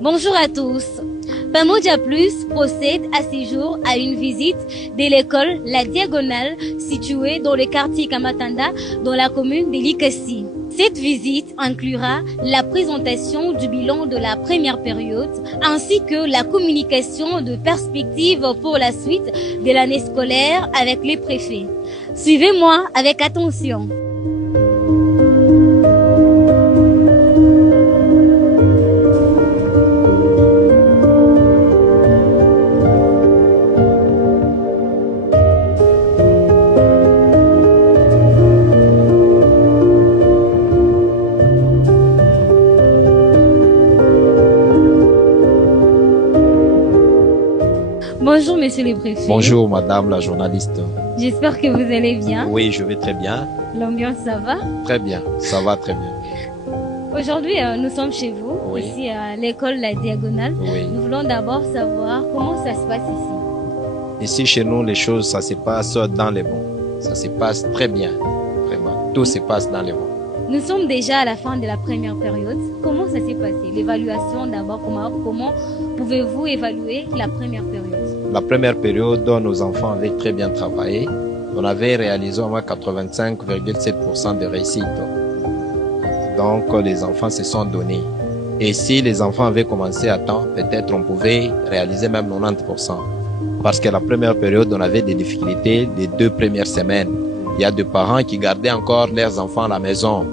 Bonjour à tous. Pamoja Plus procède à ce jour à une visite de l'école La Diagonale située dans le quartier Kamatanda dans la commune de Likasi. Cette visite inclura la présentation du bilan de la première période ainsi que la communication de perspectives pour la suite de l'année scolaire avec les préfets. Suivez-moi avec attention. Bonjour monsieur le préfet. Bonjour madame la journaliste. J'espère que vous allez bien. Oui, je vais très bien. L'ambiance, ça va? Très bien, ça va très bien. Aujourd'hui, nous sommes chez vous, Oui. ici à l'école La Diagonale. Oui. Nous voulons d'abord savoir comment ça se passe ici. Ici chez nous, les choses, ça se passe dans les bons. Ça se passe très bien, vraiment. Tout se passe dans les bons. Nous sommes déjà à la fin de la première période. Comment ça s'est passé? L'évaluation d'abord, comment pouvez-vous évaluer la première période? La première période, nos enfants avaient très bien travaillé. On avait réalisé au moins 85,7% de réussite. Donc, les enfants se sont donnés. Et si les enfants avaient commencé à temps, peut-être on pouvait réaliser même 90%. Parce que la première période, on avait des difficultés les 2 premières semaines. Il y a des parents qui gardaient encore leurs enfants à la maison.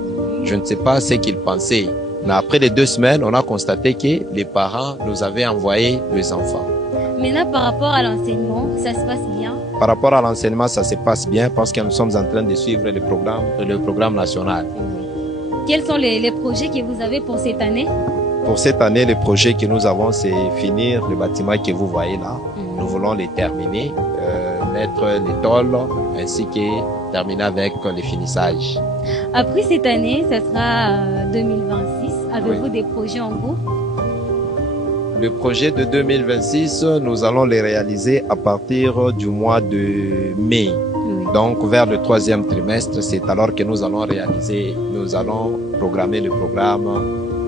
Je ne sais pas ce qu'ils pensaient. Mais après les 2 semaines, on a constaté que les parents nous avaient envoyé les enfants. Maintenant, par rapport à l'enseignement, ça se passe bien? Par rapport à l'enseignement, ça se passe bien parce que nous sommes en train de suivre le programme national. Quels sont les projets que vous avez pour cette année? Pour cette année, le projet que nous avons, c'est finir le bâtiment que vous voyez là. Nous voulons les terminer, mettre les tôles ainsi que terminer avec le finissage. Après cette année, ça sera 2026. Avez-vous des projets en cours? Le projet de 2026, nous allons les réaliser à partir du mois de mai. Oui. Donc, vers le 3e trimestre, c'est alors que nous allons programmer le programme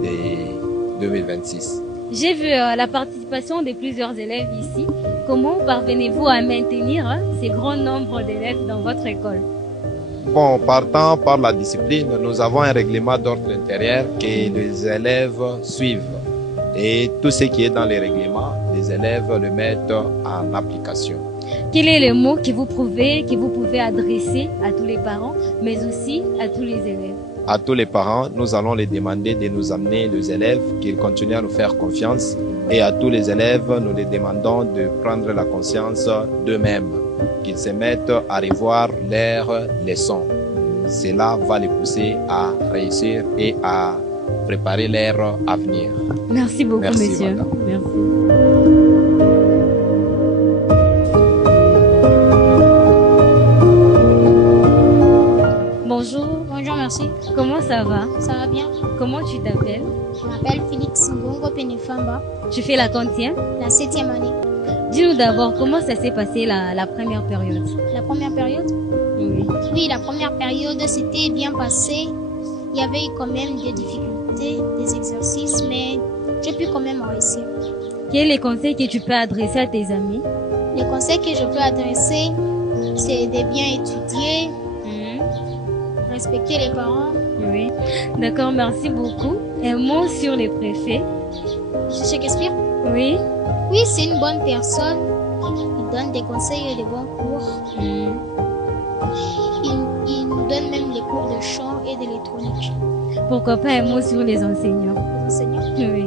de 2026. J'ai vu la participation de plusieurs élèves ici. Comment parvenez-vous à maintenir ces grands nombres d'élèves dans votre école? Bon, partant par la discipline, nous avons un règlement d'ordre intérieur que les élèves suivent. Et tout ce qui est dans les règlements, les élèves le mettent en application. Quel est le mot que vous pouvez adresser à tous les parents, mais aussi à tous les élèves? À tous les parents, nous allons les demander de nous amener les élèves, qu'ils continuent à nous faire confiance. Et à tous les élèves, nous les demandons de prendre la conscience d'eux-mêmes, qu'ils se mettent à revoir leurs leçons. Cela va les pousser à réussir et à préparer leur avenir. Merci beaucoup, Merci, monsieur. madame. Merci. Bonjour. Bonjour, merci. Comment ça va? Ça va bien? Comment tu t'appelles? Je m'appelle Félix Ngongo Penefamba, Tu fais la quantième? la 7e année. Dis-nous d'abord comment ça s'est passé la première période. La première période? Oui. Oui, la première période s'était bien passée. Il y avait eu quand même des difficultés, des exercices, mais j'ai pu quand même réussir. Quels sont les conseils que tu peux adresser à tes amis? Les conseils que je peux adresser, c'est de bien étudier, respecter les parents. Oui. D'accord, merci beaucoup. Un mot sur les préfets? M. Shakespeare? Oui. Oui, c'est une bonne personne. Il donne des conseils et des bons cours. Il nous donne même les cours de chant et d'électronique. Pourquoi pas un mot sur les enseignants? Les enseignants. Oui.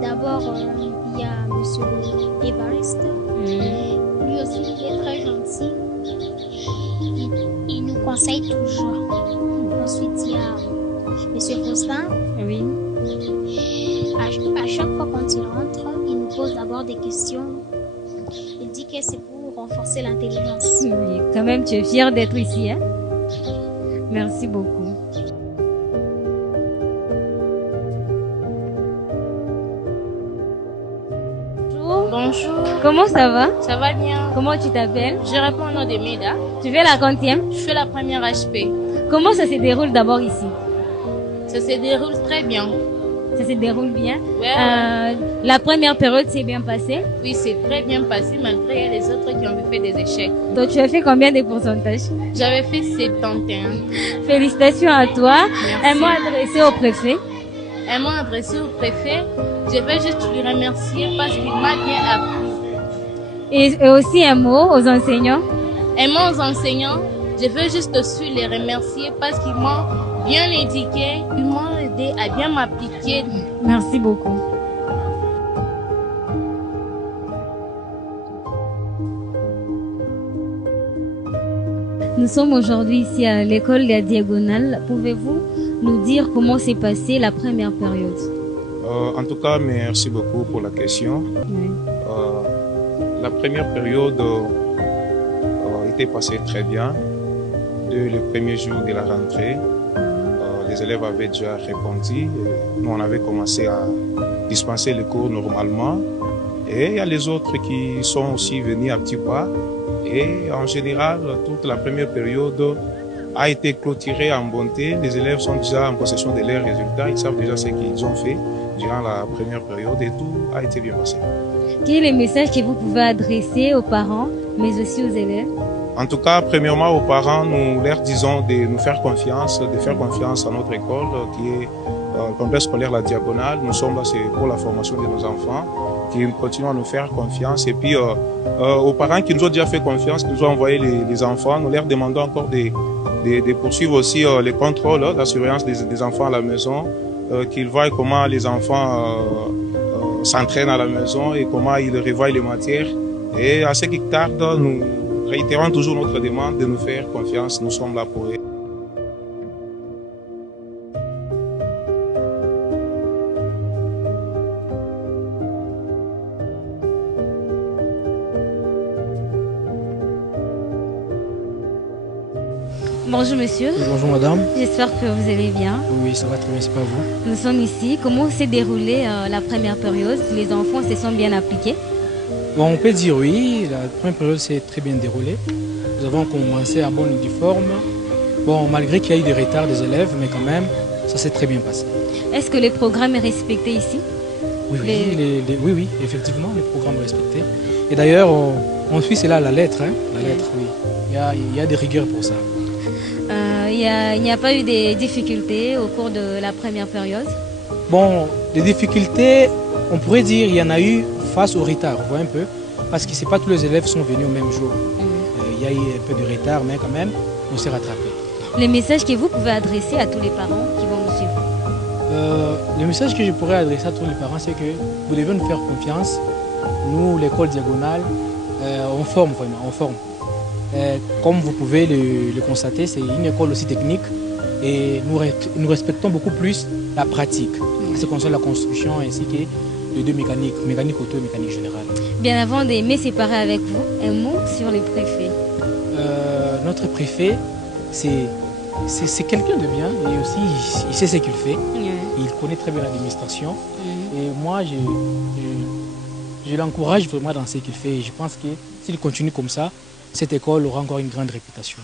D'abord, il y a Monsieur Évariste. Lui aussi, il est très gentil. Il nous conseille toujours. Ensuite, il y a Monsieur Faustin. Oui. À chaque fois quand il rentre, il nous pose d'abord des questions. Il dit que c'est pour renforcer l'intelligence. Oui. Quand même, tu es fière d'être ici, hein? Merci beaucoup. Bonjour, Comment ça va? ça va bien? Comment tu t'appelles? Je réponds au nom de Meda. Tu fais la quantième? Je fais la première HP. Comment ça se déroule d'abord ici? Ça se déroule très bien. Ça se déroule bien. Ouais. La première période s'est bien passée. Oui, c'est très bien passé malgré les autres qui ont fait des échecs. Donc tu as fait combien de pourcentages? J'avais fait 71. Félicitations à toi. Merci. Un mot adressé au préfet. Un mot adressé au préfet. Je vais juste lui remercier parce qu'il m'a bien appris. Et aussi un mot aux enseignants. Un mot aux enseignants. Je veux juste aussi les remercier parce qu'ils m'ont bien éduqué, ils m'ont aidé à bien m'appliquer. Merci beaucoup. Nous sommes aujourd'hui ici à l'école La Diagonale. Pouvez-vous nous dire comment s'est passée la première période? En tout cas, merci beaucoup pour la question. Oui. La première période était passée très bien. Dès le premier jour de la rentrée, les élèves avaient déjà répondu. Nous, on avait commencé à dispenser les cours normalement. Et il y a les autres qui sont aussi venus à petits pas. Et en général, toute la première période a été clôturée en bonté. Les élèves sont déjà en possession de leurs résultats. Ils savent déjà ce qu'ils ont fait durant la première période et tout a été bien passé. Quel est le message que vous pouvez adresser aux parents, mais aussi aux élèves? En tout cas, premièrement, aux parents, nous leur disons de nous faire confiance, de faire confiance à notre école qui est le complexe scolaire La Diagonale. Nous sommes là, c'est pour la formation de nos enfants, qui continuent à nous faire confiance. Et puis, aux parents qui nous ont déjà fait confiance, qui nous ont envoyé les enfants, nous leur demandons encore de poursuivre aussi les contrôles, la surveillance des enfants à la maison, qu'ils voient comment les enfants s'entraînent à la maison et comment ils revoient les matières. Et à ce qui tarde, nous réitérons toujours notre demande de nous faire confiance. Nous sommes là pour eux. Bonjour monsieur. Bonjour madame. J'espère que vous allez bien. Oui, ça va très bien, c'est pas vous. Nous sommes ici. Comment s'est déroulée la première période? Les enfants se sont bien appliqués? Bon, on peut dire oui, la première période s'est très bien déroulée. Nous avons commencé à bon uniforme. Bon, malgré qu'il y a eu des retards des élèves, mais quand même, ça s'est très bien passé. Est-ce que le programme est respecté ici? Oui, oui, effectivement, les programmes respectés. Et d'ailleurs, on suit cela à la lettre, hein, la lettre, oui. Il y a des rigueurs pour ça. Il n'y a pas eu de difficultés au cours de la première période? Bon, des difficultés, on pourrait dire il y en a eu face au retard, vous voyez un peu, parce que c'est pas tous les élèves sont venus au même jour. Il y a eu un peu de retard, mais quand même, on s'est rattrapé. Le message que vous pouvez adresser à tous les parents qui vont nous suivre? Le message que je pourrais adresser à tous les parents, c'est que vous devez nous faire confiance. Nous, l'école Diagonale, on forme vraiment, on forme. Comme vous pouvez le constater, c'est une école aussi technique et nous respectons beaucoup plus la pratique, ce qui concerne la construction ainsi que les deux mécaniques, mécanique auto et mécanique générale. Bien avant de me séparer avec vous, un mot sur le préfet. Notre préfet, c'est quelqu'un de bien et aussi il sait ce qu'il fait. Il connaît très bien l'administration et moi je l'encourage vraiment dans ce qu'il fait et je pense que s'il continue comme ça, cette école aura encore une grande réputation.